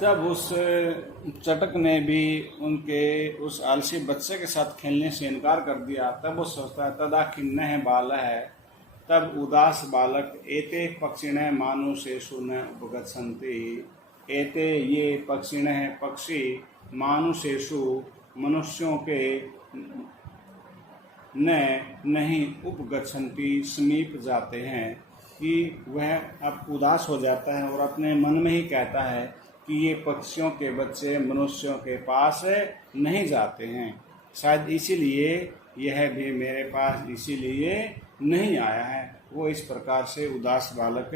जब उस चटक ने भी उनके उस आलसी बच्चे के साथ खेलने से इनकार कर दिया, तब वो सोचता है तदा खिन्नः बालः, तब उदास बालक एते पक्षिणः मानुषेषु न उपगच्छन्ति। एते ये पक्षिणः पक्षी मानुषेषु मनुष्यों के न नहीं उपगच्छन्ति समीप जाते हैं, कि वह अब उदास हो जाता है और अपने मन में ही कहता है कि ये पक्षियों के बच्चे मनुष्यों के पास नहीं जाते हैं, शायद इसीलिए यह भी मेरे पास इसीलिए नहीं आया है। वो इस प्रकार से उदास बालक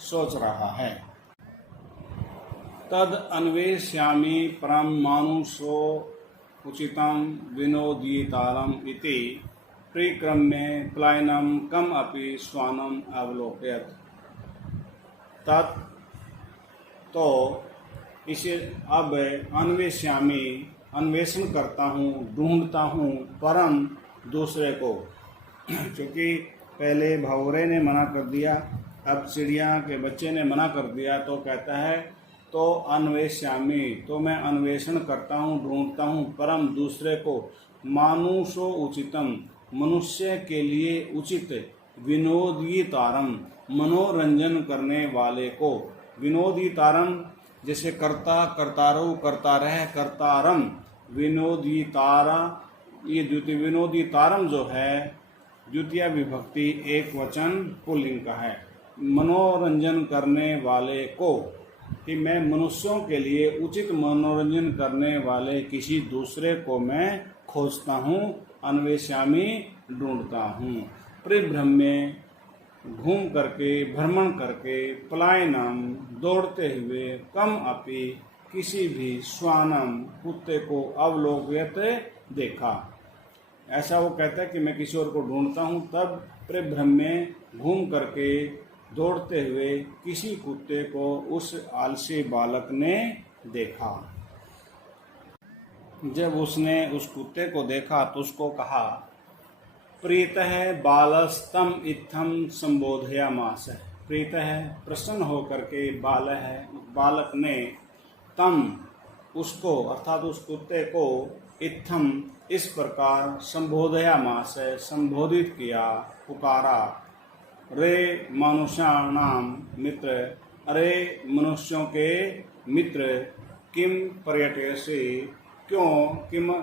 सोच रहा है। तद अन्वेष्यामि परम मानुषो उचितं विनोदितारम इति परिक्रम्य प्लायनम कम अपि स्वानम अवलोकयत्। तत् तो इसे अब अन्वेष्यामि अन्वेषण करता हूँ, ढूंढता हूँ, परम दूसरे को। क्योंकि पहले भंवरे ने मना कर दिया, अब चिड़िया के बच्चे ने मना कर दिया, तो कहता है तो अन्वेष्यामि, तो मैं अन्वेषण करता हूँ, ढूंढता हूँ, परम दूसरे को, मानुषो उचितम, मनुष्य के लिए उचित, विनोदितारम, मनोरंजन करने वाले को। विनोदितारम जैसे कर्ता, कर्तारो, कर्तारह, कर्तारम, विनोदितारा, ये द्वितीय विनोदितारम जो है द्वितीय विभक्ति एक वचन पुल्लिंग का है। मनोरंजन करने वाले को, कि मैं मनुष्यों के लिए उचित मनोरंजन करने वाले किसी दूसरे को मैं खोजता हूँ, अन्वेष्यामि ढूंढता हूँ। परिभ्रम्य घूम करके, भ्रमण करके, पलायनम दौड़ते हुए, कम अपि किसी भी, श्वानम कुत्ते को, अवलोकयत देखा। ऐसा वो कहता है कि मैं किसी और को ढूंढता हूँ, तब परिभ्रम्य घूम करके, दौड़ते हुए किसी कुत्ते को उस आलसी बालक ने देखा। जब उसने उस कुत्ते को देखा तो उसको कहा, प्रीतः बालस्तम इत्थम संबोधयामास। प्रीतः प्रसन्न होकर के बालक ने तम उसको अर्थात उस कुत्ते को इत्थम इस प्रकार संबोधयामास संबोधित किया, पुकारा, रे मनुष्याणाम मित्र, अरे मनुष्यों के मित्र, किम पर्यटयसि, क्यों,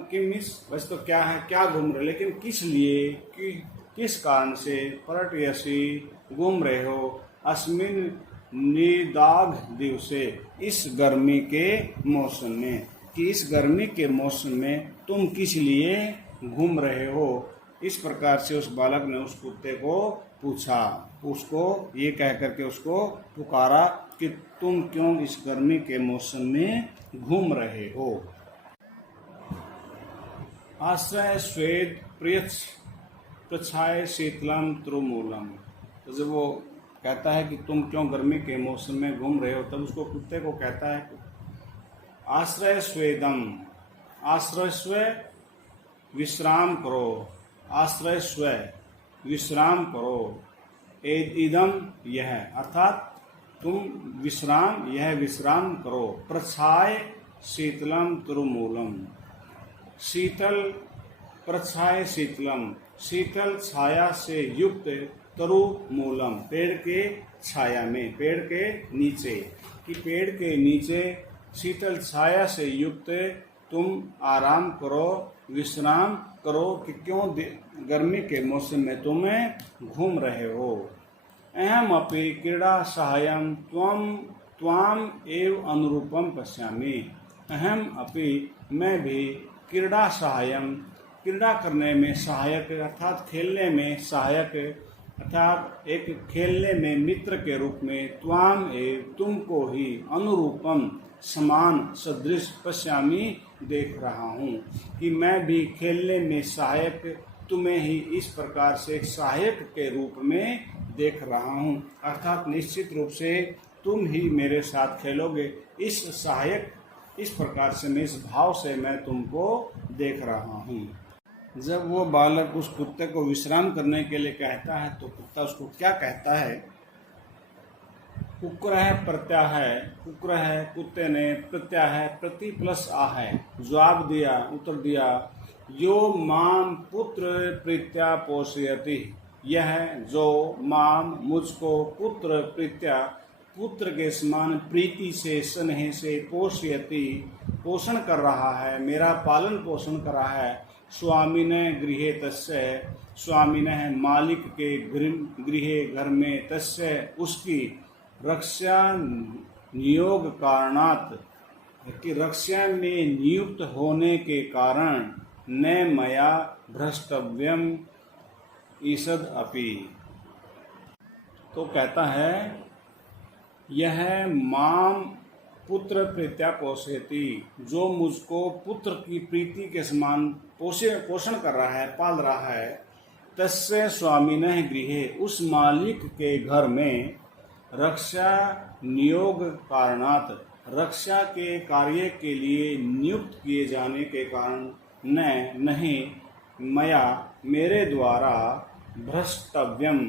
किम इस वैसे तो क्या है, क्या घूम रहे, लेकिन किस लिए, किस कारण से, पर्यटयसि घूम रहे हो, अस्मिन निदाघ दिवसे, इस गर्मी के मौसम में, कि इस गर्मी के मौसम में तुम किस लिए घूम रहे हो। इस प्रकार से उस बालक ने उस कुत्ते को पूछा, उसको ये कह करके उसको पुकारा कि तुम क्यों इस गर्मी के मौसम में घूम रहे हो। आश्रय स्वेद प्रियच्छ प्रच्छाय शीतलम त्रुमूलम। तो जब वो कहता है कि तुम क्यों गर्मी के मौसम में घूम रहे हो, तब उसको कुत्ते को कहता है आश्रय स्वेदम, आश्रय स्व विश्राम करो, आश्रय स्व विश्राम करो, इदम यह अर्थात तुम विश्राम, यह विश्राम करो, प्रच्छाय शीतलम तुरुमूलम, शीतल प्रच्छाय शीतलम, शीतल छाया से युक्त, तरु मूलम पेड़ के छाया में, पेड़ के नीचे, कि पेड़ के नीचे शीतल छाया से युक्त तुम आराम करो, विश्राम करो, कि क्यों गर्मी के मौसम में तुम्हें घूम रहे हो। अहम अपि क्रीड़ा सहायम त्वाम एव अनुरूपम पश्यामि। अहम अपि मैं भी क्रीड़ा सहायम, क्रीड़ा करने में सहायक अर्थात खेलने में सहायक, अर्थात एक खेलने में मित्र के रूप में, त्वाम एव तुमको ही, अनुरूपम समान सदृश, पश्यामी देख रहा हूँ, कि मैं भी खेलने में सहायक तुम्हें ही इस प्रकार से एक सहायक के रूप में देख रहा हूँ, अर्थात निश्चित रूप से तुम ही मेरे साथ खेलोगे, इस सहायक, इस प्रकार से मैं, इस भाव से मैं तुमको देख रहा हूँ। जब वो बालक उस कुत्ते को विश्राम करने के लिए कहता है तो कुत्ता उसको क्या कहता है, कुक्रः प्रत्याह, कुक्रः कुत्ते ने, प्रत्याह प्रति प्लस आ है, जवाब दिया, उत्तर दिया, यो माम पुत्र प्रीत्या पोषयति, यह जो माम मुझको पुत्र प्रीत्या पुत्र के समान प्रीति से स्नेह से पोषयति पोषण कर रहा है, मेरा पालन पोषण कर रहा है, स्वामी ने गृहे तस्य, स्वामी ने मालिक के गृहे घर में, तस्य उसकी, रक्षा नियोग कारणात् कि रक्षा में नियुक्त होने के कारण, न मया भ्रष्टव्यम ईषद अपि। तो कहता है यह माम पुत्र प्रीत्या पोषयति, जो मुझको पुत्र की प्रीति के समान पोषण कर रहा है, पाल रहा है, तस्य स्वामिनः गृहे, उस मालिक के घर में, रक्षा नियोग कारणात्, रक्षा के कार्य के लिए नियुक्त किए जाने के कारण, नहीं मया मेरे द्वारा भ्रष्टव्यम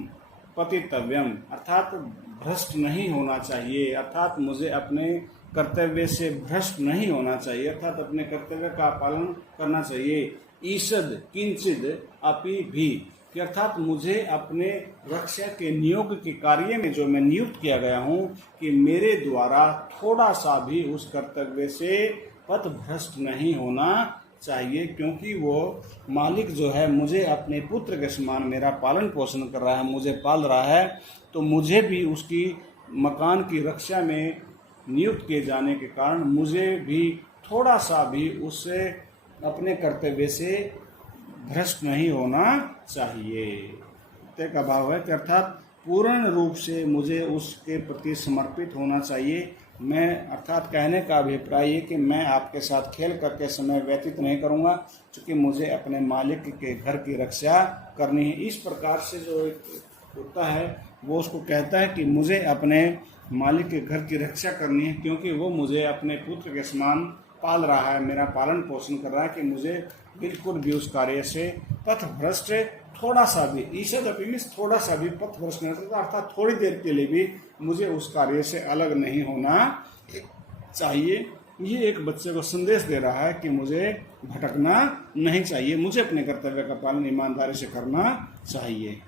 पतितव्यम, अर्थात भ्रष्ट नहीं होना चाहिए, अर्थात मुझे अपने कर्तव्य से भ्रष्ट नहीं होना चाहिए, अर्थात अपने कर्तव्य का पालन करना चाहिए, ईषद किंचिद अपि भी, कि अर्थात मुझे अपने रक्षा के नियोग के कार्य में जो मैं नियुक्त किया गया हूँ, कि मेरे द्वारा थोड़ा सा भी उस कर्तव्य से पथ भ्रष्ट नहीं होना चाहिए, क्योंकि वो मालिक जो है मुझे अपने पुत्र के समान मेरा पालन पोषण कर रहा है, मुझे पाल रहा है, तो मुझे भी उसकी मकान की रक्षा में नियुक्त किए जाने के कारण मुझे भी थोड़ा सा भी उससे अपने कर्तव्य से भ्रष्ट नहीं होना चाहिए। तय का भाव है कि अर्थात पूर्ण रूप से मुझे उसके प्रति समर्पित होना चाहिए। मैं अर्थात कहने का अभिप्राय ये कि मैं आपके साथ खेल करके समय व्यतीत नहीं करूंगा, क्योंकि मुझे अपने मालिक के घर की रक्षा करनी है। इस प्रकार से जो होता है वो उसको कहता है कि मुझे अपने मालिक के घर की रक्षा करनी है, क्योंकि वो मुझे अपने पुत्र के समान पाल रहा है, मेरा पालन पोषण कर रहा है, कि मुझे बिल्कुल भी उस कार्य से पथ भ्रष्ट थोड़ा सा भी, ईषद अपि मीन्स थोड़ा सा भी पथ भ्रष्ट नहीं होता, अर्थात थोड़ी देर के लिए भी मुझे उस कार्य से अलग नहीं होना चाहिए। ये एक बच्चे को संदेश दे रहा है कि मुझे भटकना नहीं चाहिए, मुझे अपने कर्तव्य का पालन ईमानदारी से करना चाहिए।